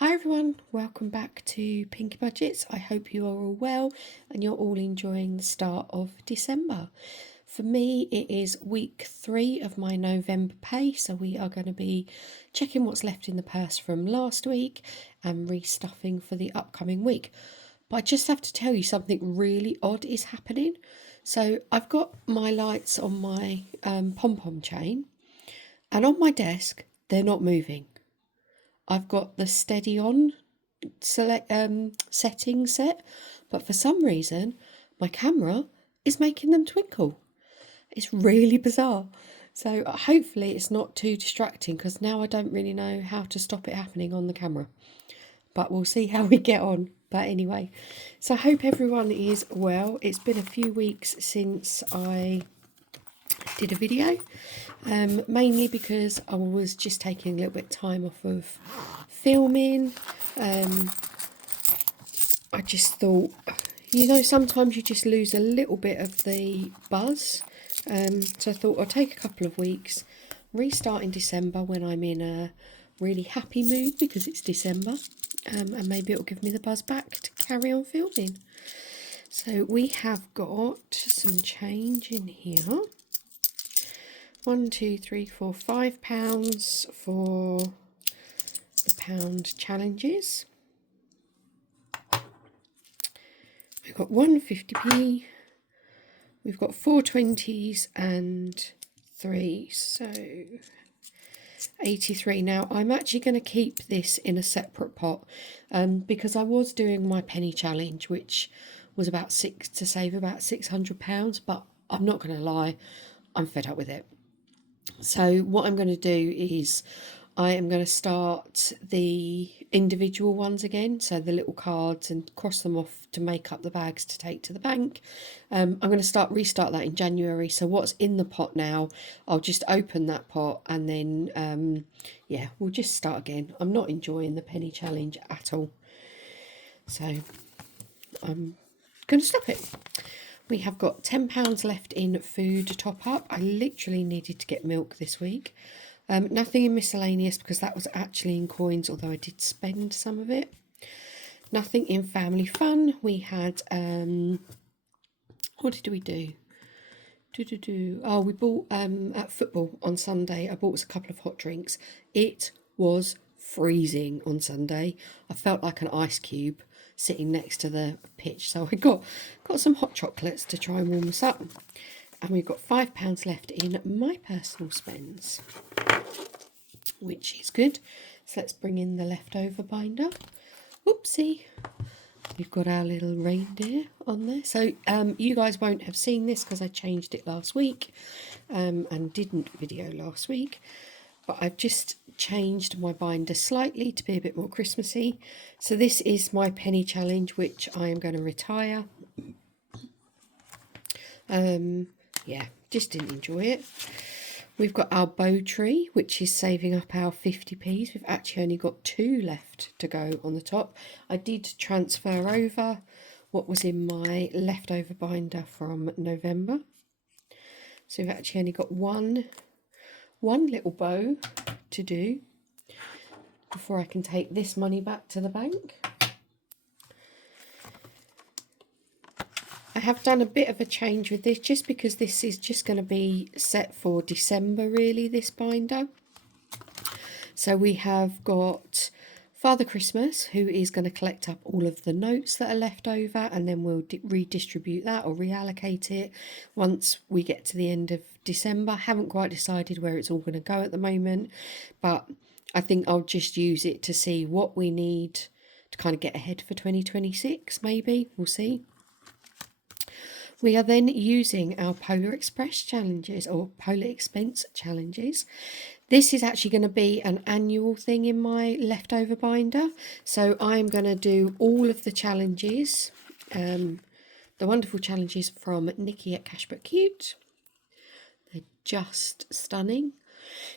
Hi everyone, welcome back to Pinky Budgets. I hope you are all well and you're all enjoying the start of December. For me, it is week 3 of my November pay, so we are going to be checking what's left in the purse from last week and restuffing for the upcoming week. But I just have to tell you something really odd is happening. So I've got my lights on my pom-pom chain, and on my desk they're not moving. I've got the steady on setting set, but for some reason my camera is making them twinkle. It's really bizarre. So hopefully it's not too distracting, because now I don't really know how to stop it happening on the camera. But we'll see how we get on. But anyway, so I hope everyone is well. It's been a few weeks since I did a video, mainly because I was just taking a little bit of time off of filming. I just thought, sometimes you just lose a little bit of the buzz. So I thought I'll take a couple of weeks, restart in December when I'm in a really happy mood because it's December, and maybe it'll give me the buzz back to carry on filming. So we have got some change in here. 1, 2, 3, 4, £5 for the pound challenges. We've got 150p. We've got 4 20s and 3, so 83. Now I'm actually going to keep this in a separate pot, because I was doing my penny challenge, which was to save about £600, but I'm not going to lie, I'm fed up with it. So what I'm going to do is I am going to start the individual ones again, so the little cards, and cross them off to make up the bags to take to the bank. I'm going to restart that in January. So what's in the pot now, I'll just open that pot and then yeah, we'll just start again. I'm not enjoying the penny challenge at all, so I'm going to stop it. We have got £10 left in food top up. I literally needed to get milk this week. Nothing in miscellaneous because that was actually in coins, although I did spend some of it. Nothing in family fun. We had, what did we do? Oh, we bought, at football on Sunday, I bought us a couple of hot drinks. It was freezing on Sunday. I felt like an ice cube sitting next to the pitch, so I got some hot chocolates to try and warm us up. And we've got £5 left in my personal spends, which is good. So let's bring in the leftover binder. Whoopsie. We've got our little reindeer on there. So you guys won't have seen this because I changed it last week, and didn't video last week. But I've just changed my binder slightly to be a bit more Christmassy. So this is my penny challenge, which I am going to retire. Yeah, just didn't enjoy it. We've got our bow tree, which is saving up our 50p's. We've actually only got 2 left to go on the top. I did transfer over what was in my leftover binder from November. So we've actually only got one little bow to do before I can take this money back to the bank. I have done a bit of a change with this, just because this is just going to be set for December really, this binder. So we have got Father Christmas, who is going to collect up all of the notes that are left over, and then we'll redistribute that or reallocate it once we get to the end of December. Haven't quite decided where it's all going to go at the moment, but I think I'll just use it to see what we need to kind of get ahead for 2026, maybe. We'll see. We are then using our Polar Express challenges, or Polar Expense challenges. This is actually going to be an annual thing in my leftover binder. So I'm going to do all of the challenges, the wonderful challenges from Nikki at Cashbook Cute. They're just stunning.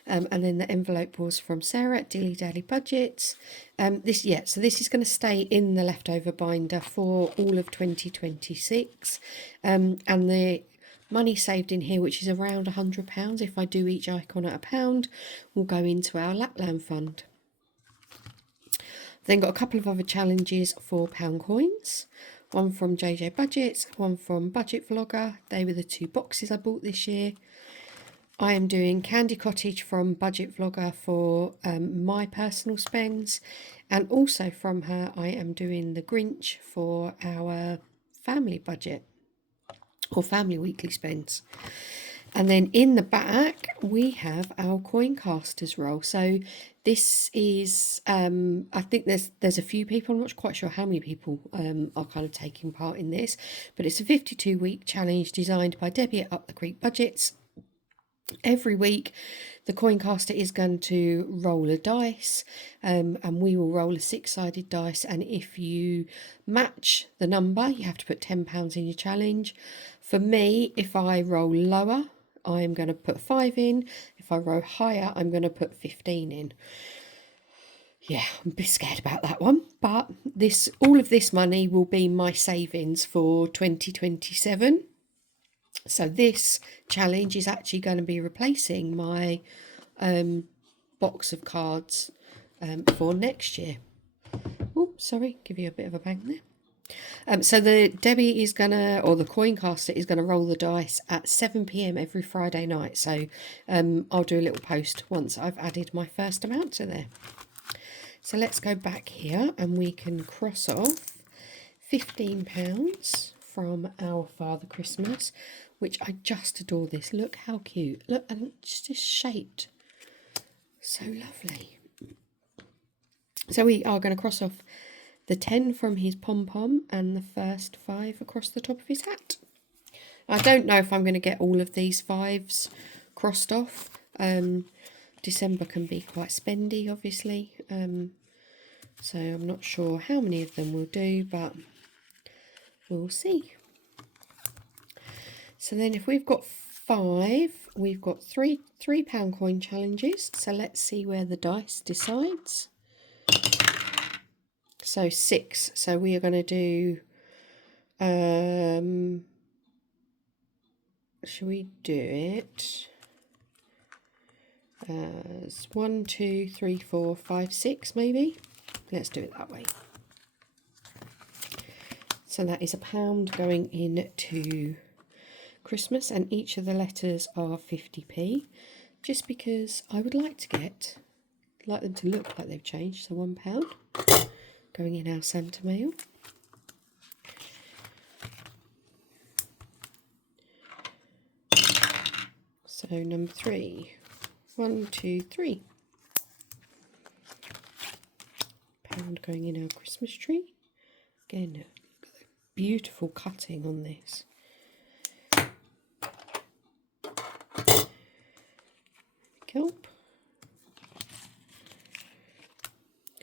And then the envelope was from Sarah at Dilly Dally Budgets. So this is going to stay in the leftover binder for all of 2026. And the money saved in here, which is around £100, if I do each icon at £1, will go into our Lapland fund. Then got a couple of other challenges for pound coins. One from JJ Budgets, one from Budget Vlogger. They were the 2 boxes I bought this year. I am doing Candy Cottage from Budget Vlogger for my personal spends, and also from her I am doing the Grinch for our family budget or family weekly spends. And then in the back we have our coin casters roll. So this is I think there's a few people, I'm not quite sure how many people are kind of taking part in this, but it's a 52-week challenge designed by Debbie at Up the Creek Budgets. Every week the coin caster is going to roll a dice, and we will roll a 6-sided dice, and if you match the number you have to put £10 in your challenge. For me, if I roll lower I'm going to put 5 in. If I roll higher I'm going to put 15 in. Yeah, I'm a bit scared about that one, but all of this money will be my savings for 2027. So this challenge is actually going to be replacing my box of cards for next year. Oh, sorry, give you a bit of a bang there. So the Debbie is going to, or the coin caster is going to roll the dice at 7 p.m. every Friday night. So I'll do a little post once I've added my first amount to there. So let's go back here and we can cross off £15 from our Father Christmas, which I just adore this. Look how cute. Look, and it's just shaped so lovely. So we are going to cross off the 10 from his pom-pom and the first 5 across the top of his hat. I don't know if I'm going to get all of these 5s crossed off. December can be quite spendy, obviously. So I'm not sure how many of them we'll do, but we'll see. So then if we've got 5, we've got £3 coin challenges. So let's see where the dice decides. So 6. So we are going to do, shall we do it as 1, 2, 3, 4, 5, 6 maybe? Let's do it that way. So that is £1 going into Christmas, and each of the letters are 50p, just because I would like them to look like they've changed. So £1 going in our Santa mail. So number 3, 1, 2, 3. £1 going in our Christmas tree. Again, look at the beautiful cutting on this. Cool.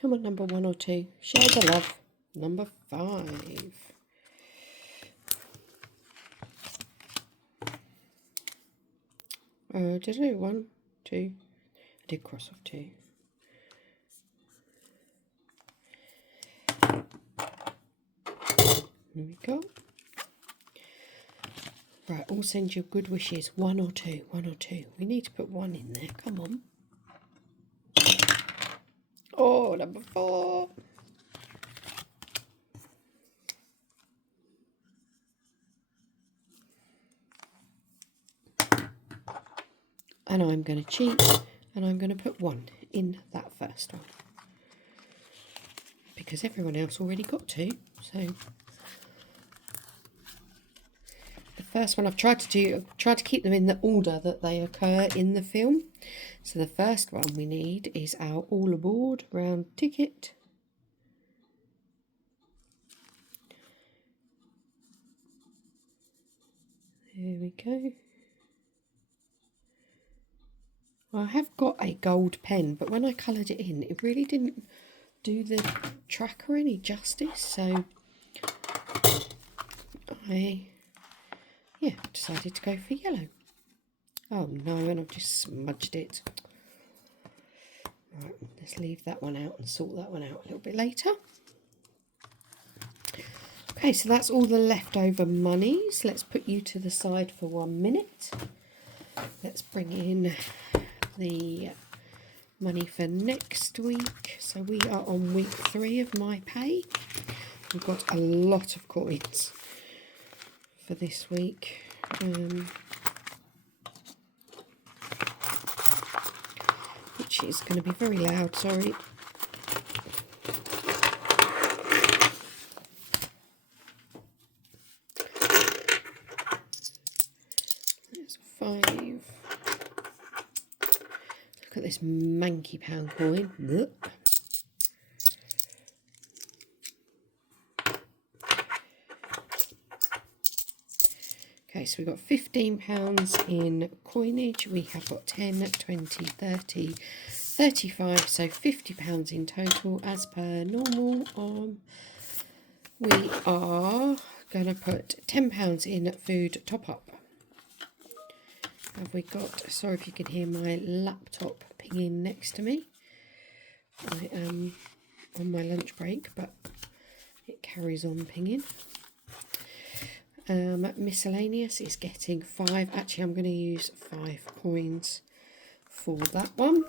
Come on, number 1 or 2. Share the love. Number 5. Did I do 1, 2? I did cross off 2. There we go. Right, all send your good wishes. 1 or 2, 1 or 2. We need to put 1 in there. Come on. Oh, number 4. And I'm going to cheat, and I'm going to put 1 in that first one, because everyone else already got 2. So the first one I've tried to keep them in the order that they occur in the film. So the first one we need is our all aboard round ticket. There we go. Well, I have got a gold pen, but when I coloured it in, it really didn't do the tracker any justice. So I decided to go for yellow. Oh no, and I've just smudged it. Right, let's leave that one out and sort that one out a little bit later. Okay, so that's all the leftover monies. Let's put you to the side for 1 minute. Let's bring in the money for next week. So we are on week 3 of my pay. We've got a lot of coins for this week. Which is going to be very loud, sorry. There's 5. Look at this manky pound coin. Look. Okay, so we've got £15 in coinage. We have got 10, 20, 30, 35, so £50 in total as per normal. We are going to put £10 in food top up. Have we got, sorry if you can hear my laptop pinging next to me. I am on my lunch break, but it carries on pinging. Miscellaneous is getting 5. Actually, I'm going to use 5 coins for that one.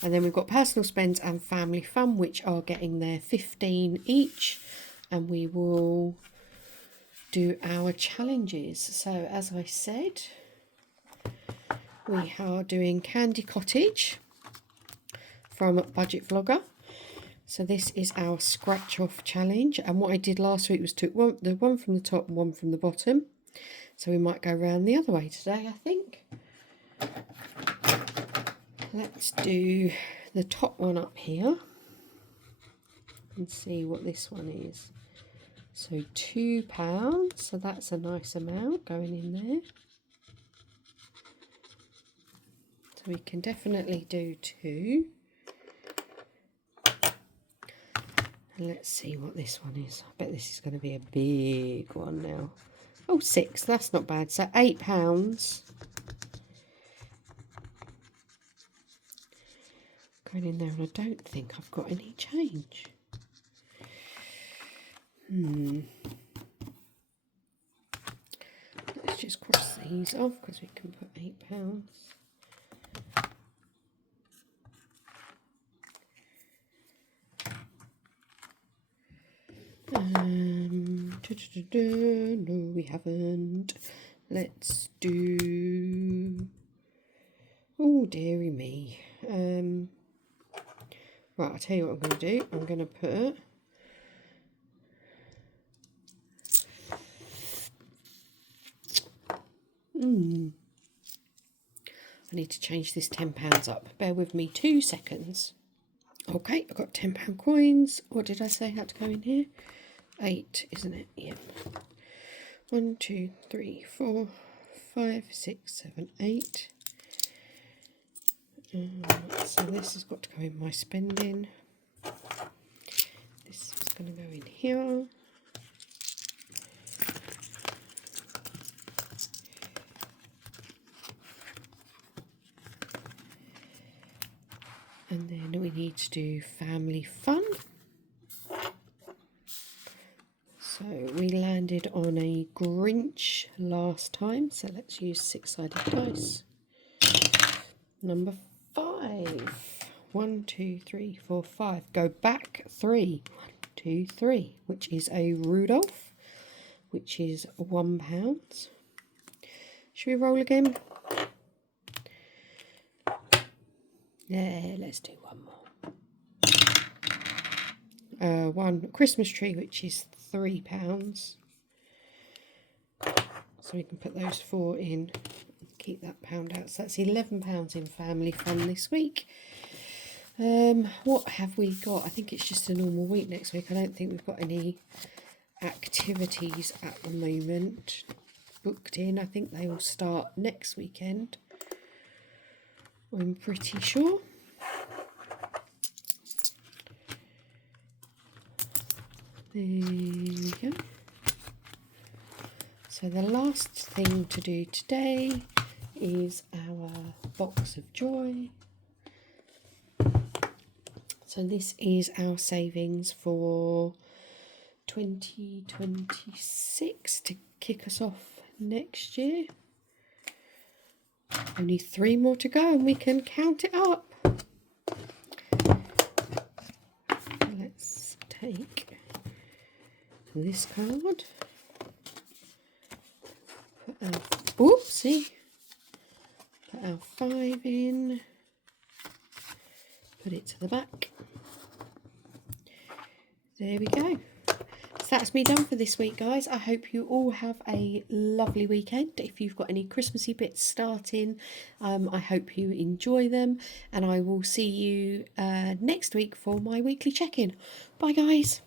And then we've got personal spends and family fun, which are getting their 15 each. And we will do our challenges. So, as I said, we are doing Candy Cottage from Budget Vlogger. So this is our scratch off challenge, and what I did last week was took the one from the top and one from the bottom. So we might go around the other way today, I think. Let's do the top one up here and see what this one is. So £2, so that's a nice amount going in there. So we can definitely do 2. Let's see what this one is. I bet this is going to be a big one now. Oh, 6. That's not bad. So £8. Going in there, and I don't think I've got any change. Let's just cross these off because we can put £8. No, we haven't. Let's do. Oh, dearie me. Right, I'll tell you what I'm going to do. I'm going to put. I need to change this £10 up. Bear with me 2 seconds. Okay, I've got £10 coins. What did I say had to go in here? 8, isn't it? Yep. 1, 2, 3, 4, 5, 6, 7, 8. So this has got to go in my spending. This is going to go in here. And then we need to do family fun. So we landed on a Grinch last time, so let's use 6-sided dice. Number 5. 1, 2, 3, 4, 5. Go back 3. 1, 2, 3, which is a Rudolph, which is £1. Should we roll again? Yeah, let's do one more. One Christmas tree, which is £3. So we can put those 4 in and keep that pound out. So that's £11 in family fun this week. What have we got? I think it's just a normal week next week. I don't think we've got any activities at the moment booked in. I think they will start next weekend. I'm pretty sure. There we go. So the last thing to do today is our box of joy. So this is our savings for 2026 to kick us off next year. Only 3 more to go and we can count it up. Let's take this card. Oopsie. Put our 5 in. Put it to the back. There we go. So that's me done for this week, guys. I hope you all have a lovely weekend. If you've got any Christmassy bits starting, I hope you enjoy them. And I will see you next week for my weekly check-in. Bye, guys.